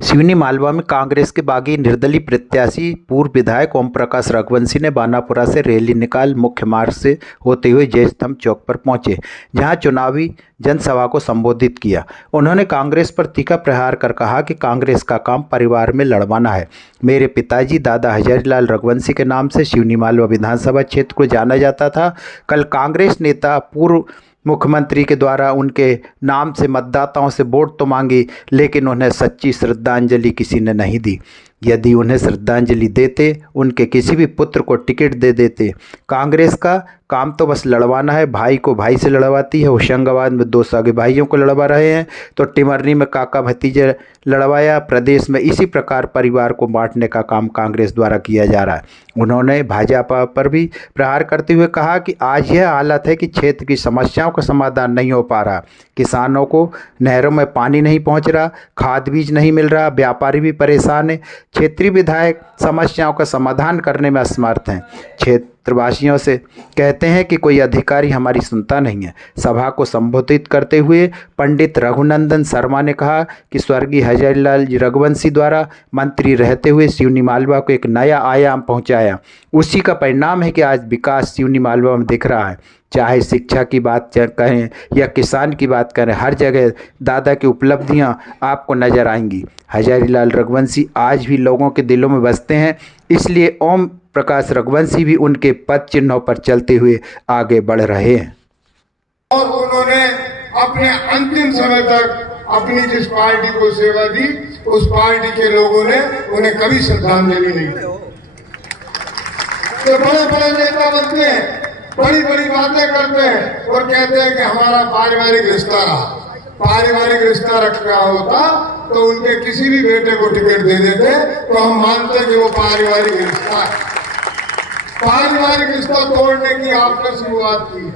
सिवनी मालवा में कांग्रेस के बागी निर्दलीय प्रत्याशी पूर्व विधायक ओम प्रकाश रघुवंशी ने बानापुरा से रैली निकाल मुख्य मार्ग से होते हुए जय स्तंभ चौक पर पहुंचे, जहां चुनावी जनसभा को संबोधित किया। उन्होंने कांग्रेस पर तीखा प्रहार कर कहा कि कांग्रेस का काम परिवार में लड़वाना है। मेरे पिताजी दादा हजारीलाल रघुवंशी के नाम से सिवनी मालवा विधानसभा क्षेत्र को जाना जाता था। कल कांग्रेस नेता पूर्व मुख्यमंत्री के द्वारा उनके नाम से मतदाताओं से वोट तो मांगी, लेकिन उन्हें सच्ची श्रद्धांजलि किसी ने नहीं दी। यदि उन्हें श्रद्धांजलि देते, उनके किसी भी पुत्र को टिकट दे देते। कांग्रेस का काम तो बस लड़वाना है। भाई को भाई से लड़वाती है। होशंगाबाद में 2 सगे भाइयों को लड़वा रहे हैं, तो टिमरनी में काका भतीजे लड़वाया। प्रदेश में इसी प्रकार परिवार को बांटने का काम कांग्रेस द्वारा किया जा रहा है। उन्होंने भाजपा पर भी प्रहार करते हुए कहा कि आज यह हालत है कि क्षेत्र की समस्याओं का समाधान नहीं हो पा रहा। किसानों को नहरों में पानी नहीं पहुंच रहा, खाद बीज नहीं मिल रहा, व्यापारी भी परेशान है। क्षेत्रीय विधायक समस्याओं का समाधान करने में असमर्थ हैं। क्षेत्रवासियों से कहते हैं कि कोई अधिकारी हमारी सुनता नहीं है। सभा को संबोधित करते हुए पंडित रघुनंदन शर्मा ने कहा कि स्वर्गीय हजारीलाल रघुवंशी द्वारा मंत्री रहते हुए सिवनी मालवा को एक नया आयाम पहुंचाया। उसी का परिणाम है कि आज विकास सिवनी मालवा में दिख रहा है। चाहे शिक्षा की बात कहें या किसान की बात करें, हर जगह दादा की उपलब्धियां आपको नजर आएंगी। हजारीलाल रघुवंशी आज भी लोगों के दिलों में बसते हैं, इसलिए ओम प्रकाश रघुवंशी भी उनके पद चिन्हों पर चलते हुए आगे बढ़ रहे हैं। और उन्होंने अपने अंतिम समय तक अपनी जिस पार्टी को सेवा दी, उस पार्टी के लोगों ने उन्हें कभी श्रद्धांजलि नहीं दी। तो बड़े बड़े नेता बनते हैं, बड़ी बड़ी बातें करते हैं और कहते हैं कि हमारा पारिवारिक रिश्ता रहा। पारिवारिक रिश्ता रखा होता तो उनके किसी भी बेटे को टिकट दे देते, तो हम मानते कि वो पारिवारिक रिश्ता है। पारिवारिक रिश्ता तोड़ने की आपने शुरुआत की है,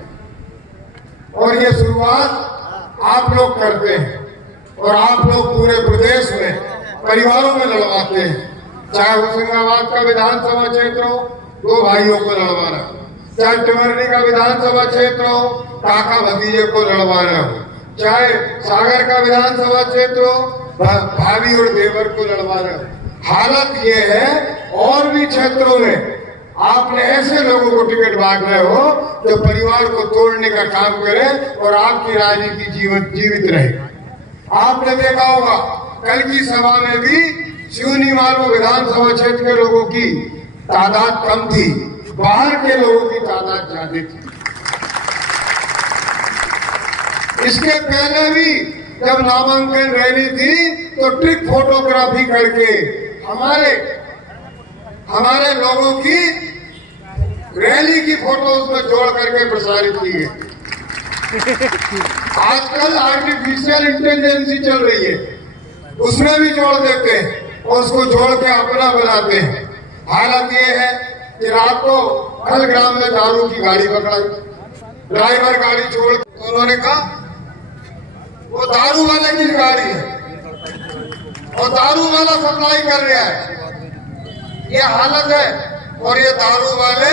और ये शुरुआत आप लोग करते हैं, और आप लोग पूरे प्रदेश में परिवारों में लड़वाते हैं। चाहे होशंगाबाद का विधानसभा क्षेत्र हो, 2 भाइयों को लड़वाना, चाहे टिमरनी का विधानसभा क्षेत्र हो, काका भतीजे को लड़वाना हो, चाहे सागर का विधानसभा क्षेत्र हो, भाभी और देवर को लड़वाना हो। हालत ये है, और भी क्षेत्रों में आपने ऐसे लोगों को टिकट बांट रहे हो जो परिवार को तोड़ने का काम करे और आपकी राजनीति जीवित रहे। आपने देखा होगा कल की सभा में भी सिवनी मालवा विधानसभा क्षेत्र के लोगों की तादाद कम थी, बाहर के लोगों की तादाद ज्यादा थी। इसके पहले भी जब नामांकन रैली थी तो ट्रिक फोटोग्राफी करके हमारे लोगों की रैली की फोटो उसमें जोड़ करके प्रसारित की गई। आजकल आर्टिफिशियल इंटेलिजेंसी चल रही है, उसमें भी जोड़ देते हैं और उसको जोड़ के अपना बनाते हैं। हालत ये है कि रात को कल ग्राम में दारू की गाड़ी पकड़ाई, ड्राइवर गाड़ी छोड़, तो उन्होंने कहा वो दारू वाले की गाड़ी है और दारू वाला सप्लाई कर रहा है। ये हालत है, और ये दारू वाले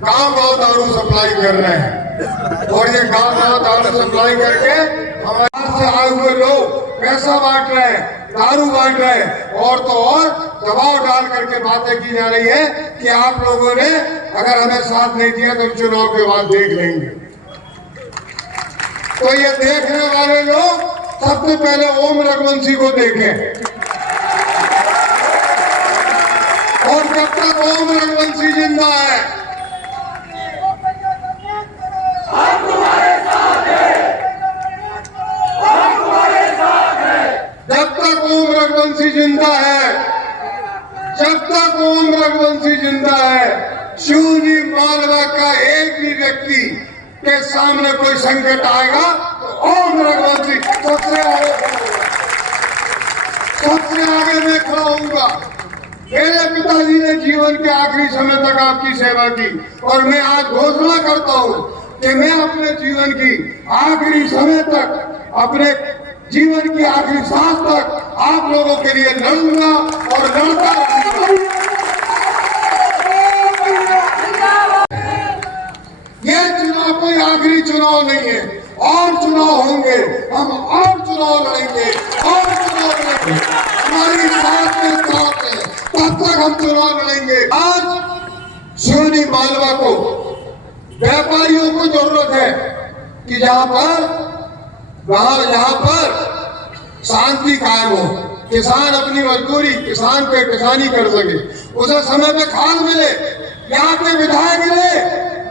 गांव-गांव दारू सप्लाई कर रहे हैं, और ये गांव-गांव दारू सप्लाई करके हमारे से आए हुए लोग पैसा बांट रहे हैं, दारू बांट रहे हैं, और तो और दबाव डाल करके बातें की जा रही है कि आप लोगों ने अगर हमें साथ नहीं दिया तो चुनाव के बाद देख लेंगे। तो ये देखने वाले लोग सबसे पहले ओम रघुवंशी को देखें, और जब तक ओम रघुवंशी जिंदा है, हम तुम्हारे साथ हैं, हम तुम्हारे साथ हैं। जब तक ओम रघुवंशी जिंदा है, जब तक ओम रघुवंशी जिंदा है, सिवनी मालवा का एक भी व्यक्ति के सामने कोई संकट आएगा तो ओम रघुवंशी सबसे आगे मैं खड़ा होऊंगा। मेरे पिताजी ने जीवन के आखिरी समय तक आपकी सेवा की, और मैं आज घोषणा करता हूं कि मैं अपने जीवन की आखिरी समय तक, अपने जीवन की आखिरी सांस तक आप लोगों के लिए लड़ूंगा और लड़ता रहूंगा। ये चुनाव कोई आखिरी चुनाव नहीं है, और चुनाव होंगे, हम और चुनाव लड़ेंगे, और चुनाव लड़ेंगे। चुनाव लड़ेंगे। आज सिवनी मालवा को व्यापारियों को जरूरत है कि यहाँ पर शांति कायम हो, किसान अपनी मजदूरी किसान पे किसानी कर सके, उसे समय पे खाद मिले। यहाँ के विधायक ने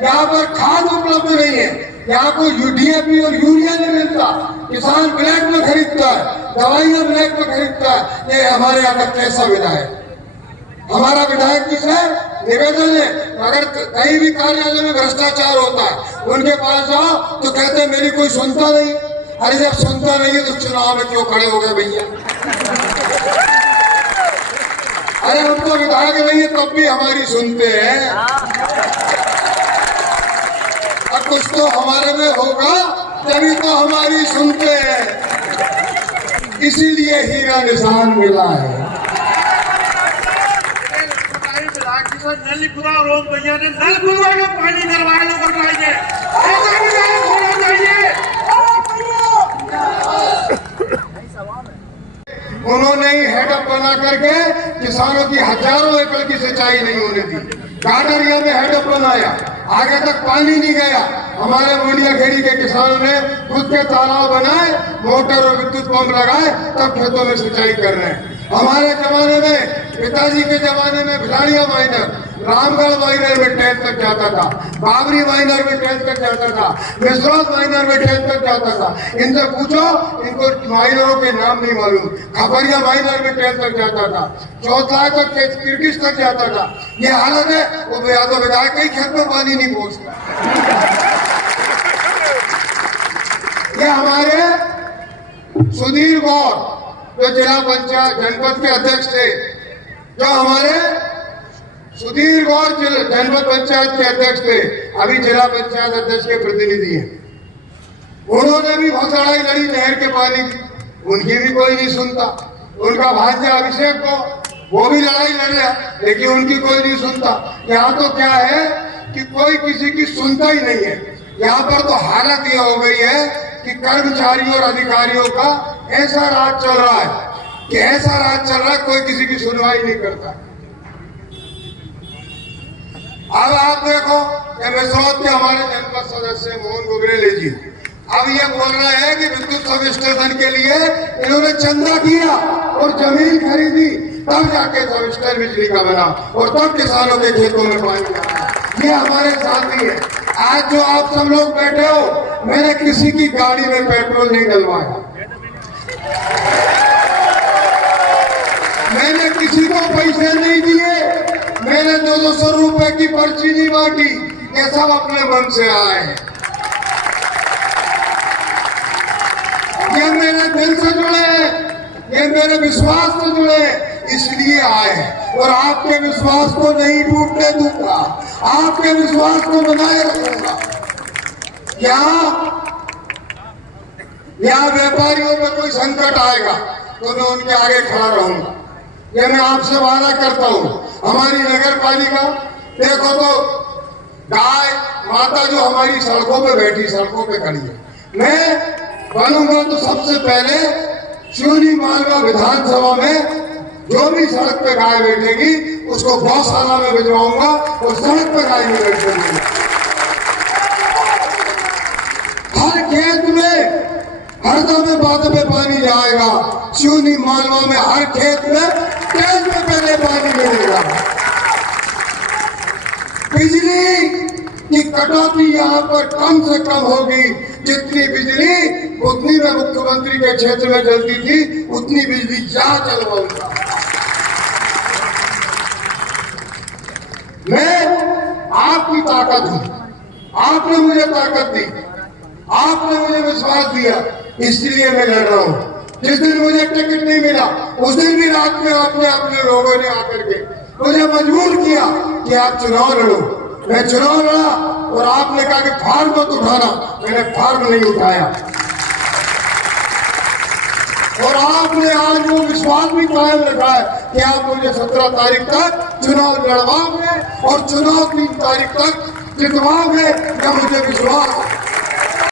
यहाँ पर खाद उपलब्ध नहीं है, यहाँ को DAP और यूरिया नहीं मिलता, किसान ब्लैक में खरीदता है, दवाइयां ब्लैक में खरीदता है। ये हमारे यहाँ का कैसा विधायक? हमारा विधायक जी से निवेदन है, अगर कहीं भी कार्यालय में भ्रष्टाचार होता है उनके पास जाओ तो कहते हैं मेरी कोई सुनता नहीं। अरे जब सुनता नहीं है तो चुनाव में क्यों खड़े हो गए भैया? अरे हम तो विधायक नहीं है तब भी हमारी सुनते हैं। अब कुछ तो हमारे में होगा तभी तो हमारी सुनते हैं, इसीलिए हीरा निशान मिला है। नल खुदा रोम भैया ने नल खुलवा के पानी करवा लो करवाइए, ऐसा विधायक होना चाहिए। उन्होंने ही हेडअप बना करके किसानों की हजारों एकड़ की सिंचाई नहीं होने दी। काडरिया में हेडअप बनाया, आगे तक पानी नहीं गया। हमारे मुंडिया खेड़ी के किसानों ने खुद के तालाब बनाए, मोटर और विद्युत पंप लगाए, तब खेतों में सिंचाई कर रहे हैं। हमारे जमाने में, पिताजी के जमाने में भिलाड़िया माइनर रामगढ़ माइनर में 10th तक जाता था, बाबरी माइनर में 10th तक जाता था, मिसरौद माइनर में 10th तक जाता था। इनसे पूछो, इनको माइनरों के नाम नहीं मालूम। खपरिया माइनर में 10th तक जाता था, चौथा तक किर्गिज तक जाता था। ये हालत है, वो या तो विधायक के खेत में पानी नहीं पहुंचता। ये हमारे सुधीर गौर जो जिला पंचायत जनपद के अध्यक्ष थे, जो हमारे सुधीर गौर जनपद पंचायत के अध्यक्ष थे, अभी जिला पंचायत अध्यक्ष के प्रतिनिधि हैं। उन्होंने भी बहुत लड़ाई लड़ी नहर के पानी की, उनकी भी कोई नहीं सुनता। उनका भांजा अभिषेक को वो भी लड़ाई लड़ रहा, लेकिन उनकी कोई नहीं सुनता। यहाँ तो क्या है कि कोई किसी की सुनता ही नहीं है। यहाँ पर तो हालत यह हो गई है कि कर्मचारियों और अधिकारियों का ऐसा राज चल रहा है कि कोई किसी की सुनवाई नहीं करता। अब आप देखो, मिसरौद के हमारे जनपद सदस्य मोहन गुगरेले जी अब ये बोल रहे हैं कि विद्युत सब स्टेशन के लिए इन्होंने चंदा किया और जमीन खरीदी, तब जाके सब स्टेशन बिजली का बना और तब किसानों के खेतों में पानी आया। ये हमारे साथी है। आज जो आप सब लोग बैठे हो, मैंने किसी की गाड़ी में पेट्रोल नहीं डलवाया, मैंने किसी को पैसे नहीं दिए, मैंने 200 रुपए की पर्ची नहीं बांटी। ये सब अपने मन से आए हैं, ये मेरे दिल से जुड़े हैं, ये मेरे विश्वास से जुड़े हैं, इसलिए आए हैं। और आपके विश्वास को नहीं टूटने दूंगा, आपके विश्वास को बनाए रखूंगा। यहाँ व्यापारियों पे कोई संकट आएगा तो मैं उनके आगे खड़ा रहूंगा। ये मैं आपसे वादा करता हूँ। हमारी नगर पालिका देखो तो गाय माता जो हमारी सड़कों पे बैठी, सड़कों पे खड़ी है। मैं बनूंगा तो सबसे पहले सिवनी मालवा विधानसभा में जो भी सड़क पे गाय बैठेगी उसको गौशाला में भिजवाऊंगा और सड़क पे गाय नहीं बैठेगी। हर खेत में हर समय बातों में पानी जाएगा। सिवनी मालवा में हर खेत में टाइम में पहले पानी मिलेगा। बिजली की कटौती यहाँ पर कम से कम होगी। जितनी बिजली उतनी मैं मुख्यमंत्री के क्षेत्र में जलती थी, उतनी बिजली यहाँ चलवाऊंगा। मैं आपकी ताकत हूं, आपने मुझे ताकत दी, आपने मुझे विश्वास दिया, इसलिए मैं लड़ रहा हूं। जिस दिन मुझे टिकट नहीं मिला उस दिन भी रात में अपने लोगों ने आकर के मुझे मजबूर किया कि आप चुनाव लड़ो। मैं चुनाव लड़ा और आपने कहा कि फार्म मत उठाना, मैंने फार्म नहीं उठाया। और आपने आज वो विश्वास भी कायम रखा है कि आप मुझे 17 तारीख तक चुनाव लड़वाओगे और चुनाव 3 तारीख तक जितवाओगे। मुझे विश्वास